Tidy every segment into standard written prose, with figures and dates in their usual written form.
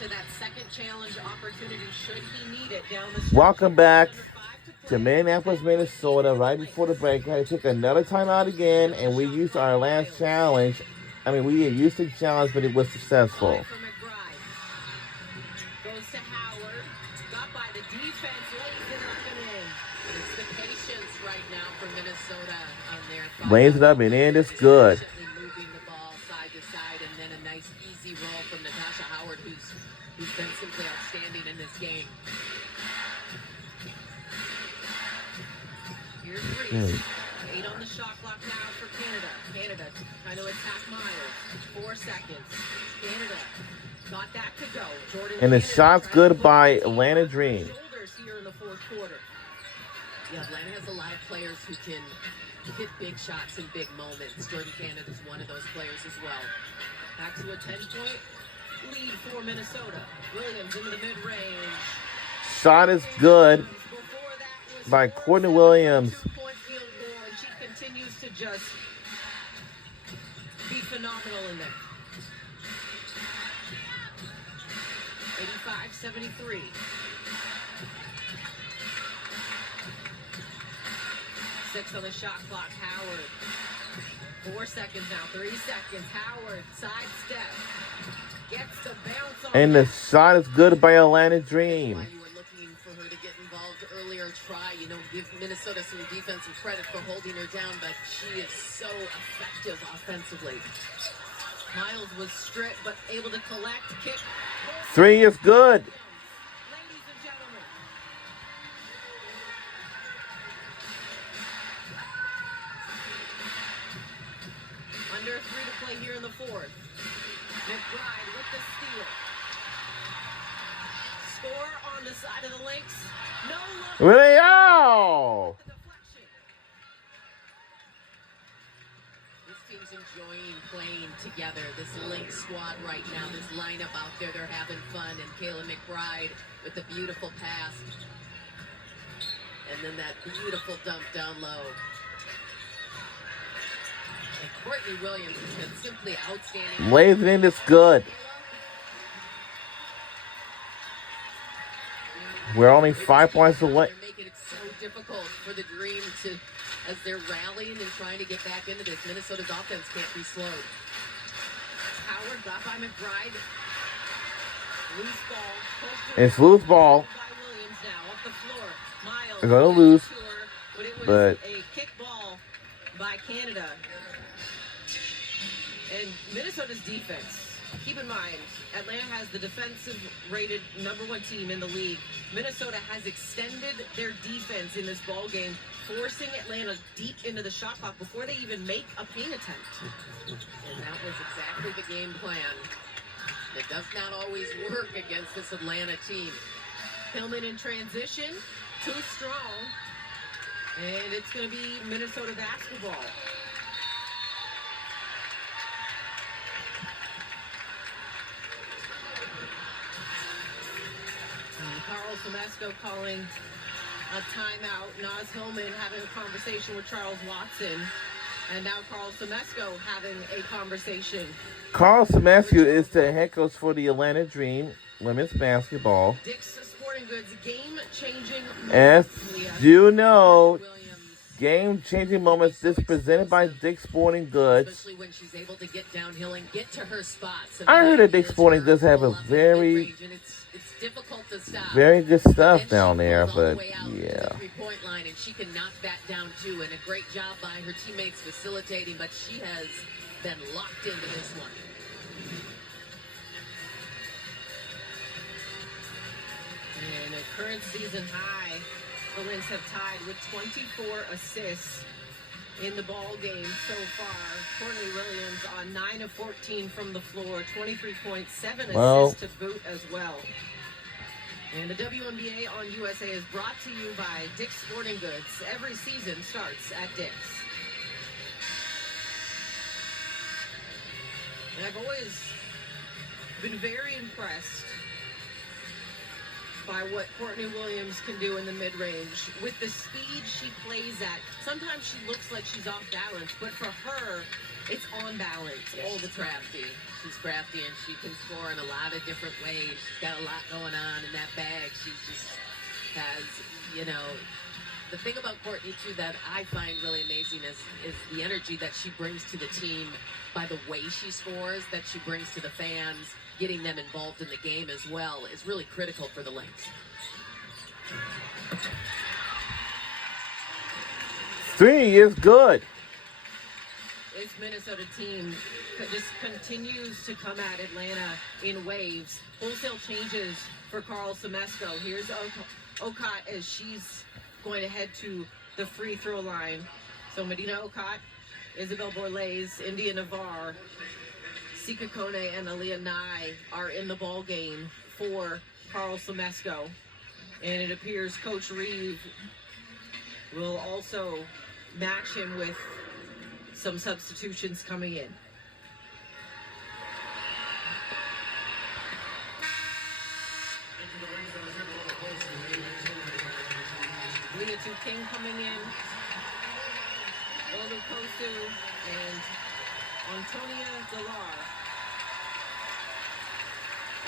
To that second challenge opportunity, should he need it down the stretch. Welcome back to Minneapolis, Minnesota. Right before the break, we had to take another timeout again, and we used our last challenge. I mean, we used the challenge, but it was successful. Goes to Howard, got by the defense, lays it up and in. It's the patience right now for Minnesota on their lays it up and in. It's good. Moving the ball side to side, and then a nice easy roll from Natasha Howard, who's been simply outstanding in this game. Here's Reese. 8 on the shot clock now for Canada. Canada trying to attack Miles. 4 seconds. Canada got that to go. Jordan and the Canada shot's good by Atlanta Dream. Here in the fourth quarter. Yeah, Atlanta has a lot of players who can hit big shots in big moments. Jordan Canada is one of those players as well. Back to a 10-point lead for Minnesota. Williams into the mid-range. Shot is good by Courtney Williams. Two-point field goal, and she continues to just be phenomenal in there. 85-73. Six on the shot clock. Howard. 4 seconds now. 3 seconds. Howard sidestep. Gets the bounce on. And the shot is good by Atlanta Dream. You were looking for her to get involved earlier. Try, give Minnesota some defensive credit for holding her down, but she is so effective offensively. Miles was stripped, but able to collect. Kick. 3 is good. Ladies and gentlemen. Under 3 to play here in the fourth. McBride with the steal. Score on the side of the Lynx. No look. Really? Oh! This team's enjoying playing together. This Lynx squad right now. This lineup out there, they're having fun. And Kayla McBride with the beautiful pass. And then that beautiful dump down low. And Courtney Williams has been simply outstanding. Lays it in, it's good. We're only 5 points away. They're making it so difficult for the Dream to, as they're rallying and trying to get back into this. Minnesota's offense can't be slowed. Howard got by McBride. Loose ball. It's loose ball. By Williams now up the floor. Miles. It's gonna lose. But it was But a kick ball by Canada. And Minnesota's defense. Keep in mind, Atlanta has the defensive rated #1 team in the league. Minnesota has extended their defense in this ball game, forcing Atlanta deep into the shot clock before they even make a paint attempt. And that was exactly the game plan. It does not always work against this Atlanta team. Hillman in transition, too strong, and it's going to be Minnesota basketball. Carl Somesco calling a timeout. Naz Hillman having a conversation with Charles Watson. And now Carl Somesco having a conversation. Carl Somesco is the head coach for the Atlanta Dream women's basketball. Dick's Sporting Goods game-changing moments. As you know, game-changing moments is presented by Dick's Sporting Goods. Especially when she's able to get downhill and get to her spots. I heard that Dick's Sporting Goods have a very difficult to stop. Very good stuff down there, but yeah. Three-point line, and she can knock that down too. And a great job by her teammates facilitating, but she has been locked into this one. And a current season high, the Lynx have tied with 24 assists in the ball game so far. Courtney Williams on 9 of 14 from the floor, 23.7 assists to boot as well. And the WNBA on USA is brought to you by Dick's Sporting Goods. Every season starts at Dick's. And I've always been very impressed by what Courtney Williams can do in the mid-range. With the speed she plays at, sometimes she looks like she's off balance, but for her, It's on balance all the time. She's crafty, and she can score in a lot of different ways. She's got a lot going on in that bag. She just has, you know, the thing about Courtney, too, that I find really amazing is the energy that she brings to the team by the way she scores, that she brings to the fans, getting them involved in the game as well, is really critical for the Lynx. Three is good. This Minnesota team just continues to come at Atlanta in waves. Wholesale changes for Carl Semesko. Here's Okot as she's going to head to the free throw line. So Medina Okot, Isabel Borlez, India Navarre, Sika Kone, and Aaliyah Nye are in the ball game for Carl Semesko. And it appears Coach Reeve will also match him with some substitutions coming in. Leah King coming in, Olga Kosu, and Antonia Galar.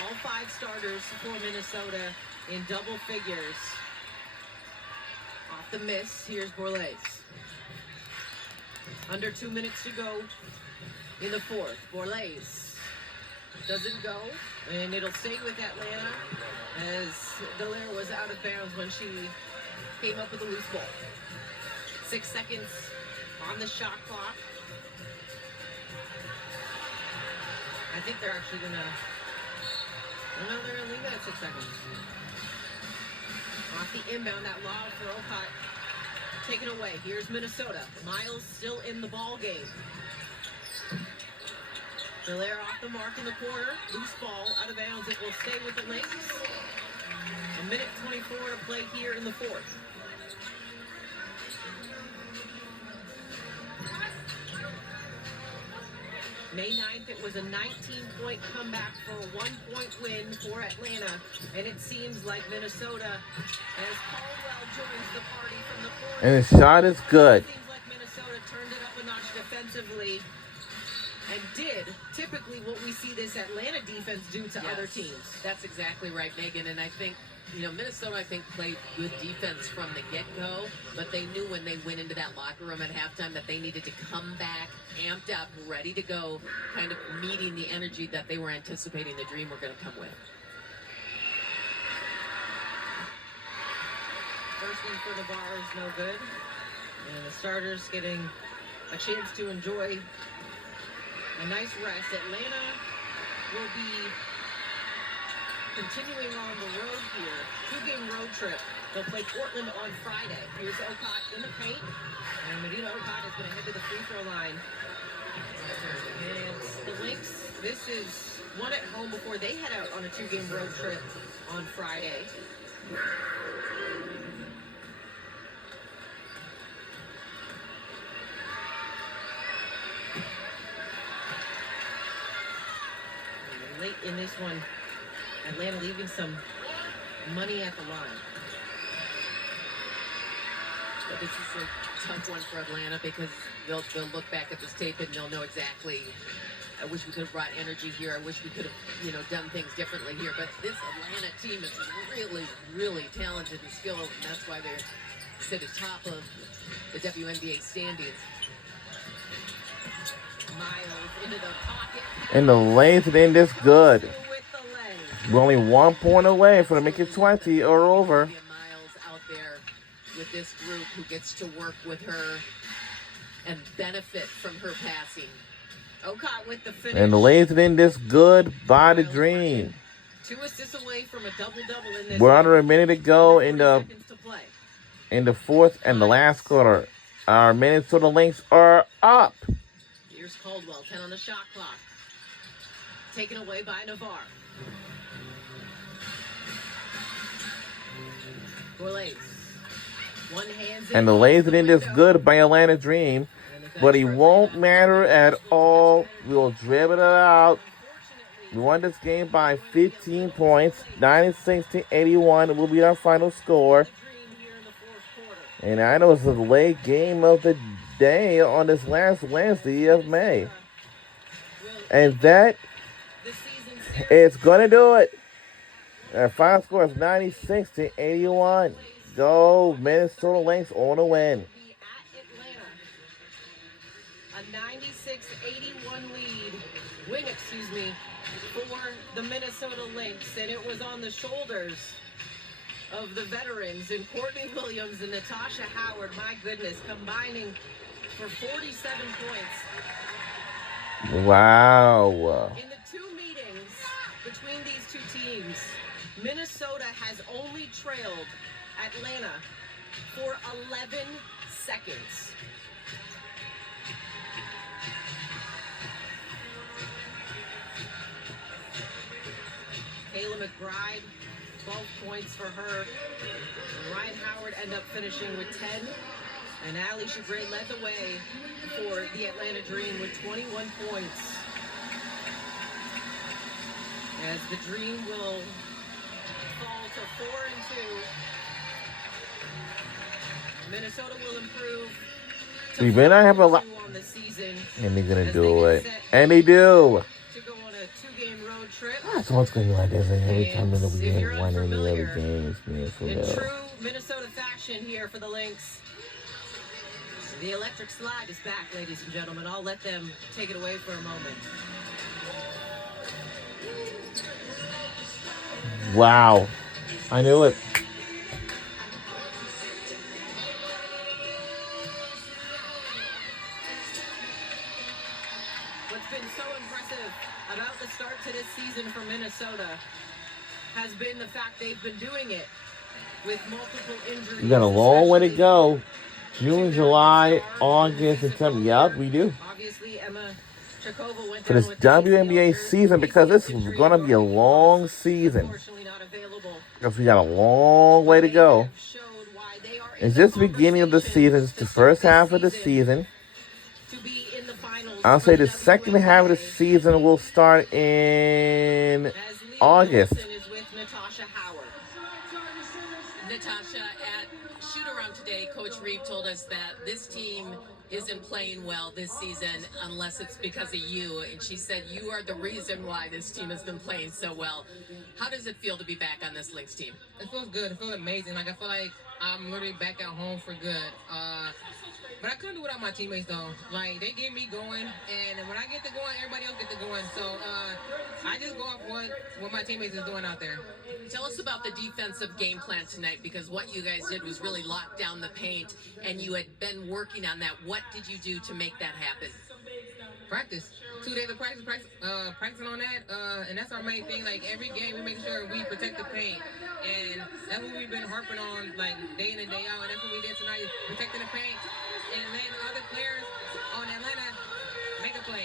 All five starters for Minnesota in double figures. Off the miss, here's Borlez. Under 2 minutes to go in the fourth. Borlez doesn't go, and it'll stay with Atlanta as Dallaire was out of bounds when she came up with a loose ball. 6 seconds on the shot clock. I think they're actually gonna, no, they're gonna leave it at 6 seconds. Off the inbound, that lob for Okot. Taken away. Here's Minnesota. Miles still in the ball game. Dallaire off the mark in the corner. Loose ball out of bounds. It will stay with the Lynx. 1:24 to play here in the fourth. May 9th, it was a 19-point comeback for a 1-point win for Atlanta. And it seems like Minnesota, as Caldwell joins the party from the corner. And the shot is good. It seems like Minnesota turned it up a notch defensively and did typically what we see this Atlanta defense do to other teams. That's exactly right, Megan. And I think, Minnesota, I think, played good defense from the get-go, but they knew when they went into that locker room at halftime that they needed to come back, amped up, ready to go, kind of meeting the energy that they were anticipating the Dream were going to come with. First one for Navarre is no good. And the starters getting a chance to enjoy a nice rest. Atlanta will be continuing on the road here. 2-game road trip. They'll play Portland on Friday. Here's Okot in the paint. And Medina Okot is going to head to the free throw line. And the Lynx, this is one at home before they head out on a 2-game road trip on Friday. And late in this one, Atlanta leaving some money at the line. But this is a tough one for Atlanta because they'll look back at this tape and they'll know exactly, I wish we could have brought energy here. I wish we could have, done things differently here. But this Atlanta team is really, really talented and skilled, and that's why they're sit atop of the WNBA standings. Miles into the pocket. And the lanes in this good. We're only 1 point away from make it 20 or over. Miles out there with this group who gets to work with her and benefit from her passing. Okot with the finish. And the lanes in this good by the Dream. 2 assists away from a double-double in this. We're under a minute to go in the seconds to play. fourth and the last quarter. Our Minnesota Lynx are up. Here's Caldwell, 10 on the shot clock. Taken away by Navarre. Borlez. One hand's And the lays it in this good by Atlanta Dream. But he won't matter at all. We'll dribble it out. We won this game by 15 points. 96-81 will be our final score. And I know it's a late game of the day on this last Wednesday of May. And that is going to do it. Our final score is 96-81. Go Minnesota Lynx on a win. A 96-81 win, for the Minnesota Lynx, and it was on the shoulders of the veterans and Courtney Williams and Natasha Howard. My goodness, combining for 47 points. Wow. In the two meetings between these two teams, Minnesota has only trailed Atlanta for 11 seconds. Kayla McBride, 12 points for her. Ryan Howard ended up finishing with 10. And Alicia Gray led the way for the Atlanta Dream with 21 points. As the Dream will fall to 4-2. Minnesota will improve to We may not have a lot. on the season. And they're going to do it. And they do. To go on a 2-game road trip. That's what's going to be like this every time that we If have you're one or the unfamiliar, other games. in true Minnesota fashion here for the Lynx. The electric slide is back, ladies and gentlemen. I'll let them take it away for a moment. Wow. I knew it. What's been so impressive about the start to this season for Minnesota has been the fact they've been doing it with multiple injuries. We got a long way to go. June, July, August, and September. Yep, we do. Obviously, Emma Chakova went For down this with WNBA ACL season, because this is going to be a long season. Unfortunately not available. Because we got a long way to go. Showed why they are in It's just the beginning of the season. It's the first half of the season. to be in the finals I'll for say the second half of the season will start in As Leah August. Wilson is with Natasha Howard. Natasha, at shoot-around today, Coach Reeve told us that this team isn't playing well this season unless it's because of you. And she said you are the reason why this team has been playing so well. How does it feel to be back on this Lynx team? It feels good. It feels amazing. Like, I feel like I'm literally back at home for good. But I couldn't do without my teammates, though. Like, they get me going, and when I get to going, everybody else get to going. So I just go off what my teammates is doing out there. Tell us about the defensive game plan tonight, because what you guys did was really lock down the paint, and you had been working on that. What did you do to make that happen? Practice. 2 days of practicing on that, and that's our main thing. Like, every game, we make sure we protect the paint, and that's what we've been harping on, like, day in and day out, and that's what we did tonight, is protecting the paint and letting other players on Atlanta make a play.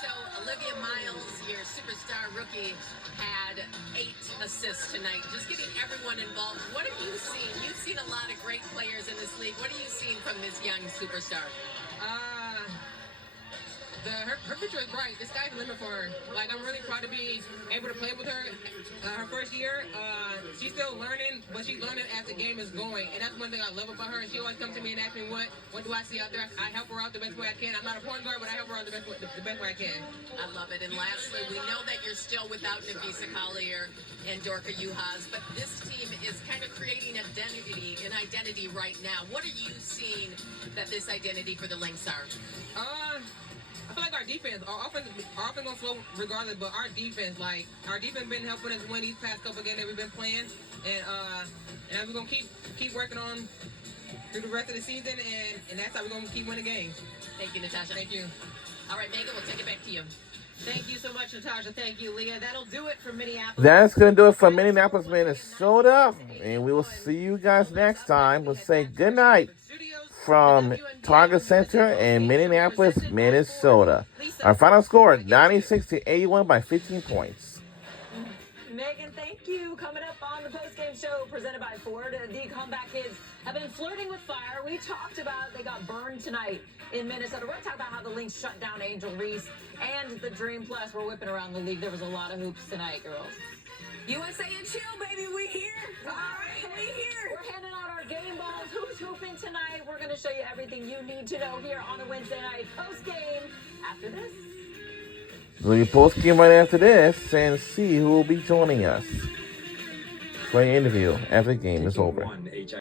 So Olivia Miles, your superstar rookie, had 8 assists tonight. Just getting everyone involved. What have you seen? You've seen a lot of great players in this league. What are you seeing from this young superstar? Her future is bright. The sky's the limit for her. Like, I'm really proud to be able to play with her. Her first year, she's still learning, but she's learning as the game is going. And that's one thing I love about her. She always comes to me and asks me, what do I see out there? I help her out the best way I can. I'm not a point guard, but I help her out the best way I can. I love it. And lastly, we know that you're still without Nafisa Collier and Dorka Juhas, but this team is kind of creating an identity right now. What are you seeing that this identity for the Lynx are? I feel like our defense, our offense gonna slow regardless, but our defense been helping us win these past couple games that we've been playing, and we're gonna keep working on through the rest of the season, and that's how we're gonna keep winning games. Thank you, Natasha. Thank you. All right, Megan, we'll take it back to you. Thank you so much, Natasha. Thank you, Leah. That'll do it for Minneapolis. That's going to do it for Minneapolis, Minnesota. And we will see you guys next time. We'll say good night from Target Center in Minneapolis, Minnesota. Our final score, 96-81 by 15 points. Megan, thank you. Coming up on the postgame show presented by Ford, the comeback kids have been flirting with fire. We talked about they got burned tonight in Minnesota. We're going to talk about how the Lynx shut down Angel Reese and the Dream Plus. We're whipping around the league. There was a lot of hoops tonight, girls. USA and chill, baby. We here. All right, we here. We're handing out our game balls. Who's hooping tonight? We're going to show you everything you need to know here on a Wednesday night postgame after this. So we post game right after this and see who will be joining us for an interview after the game is over.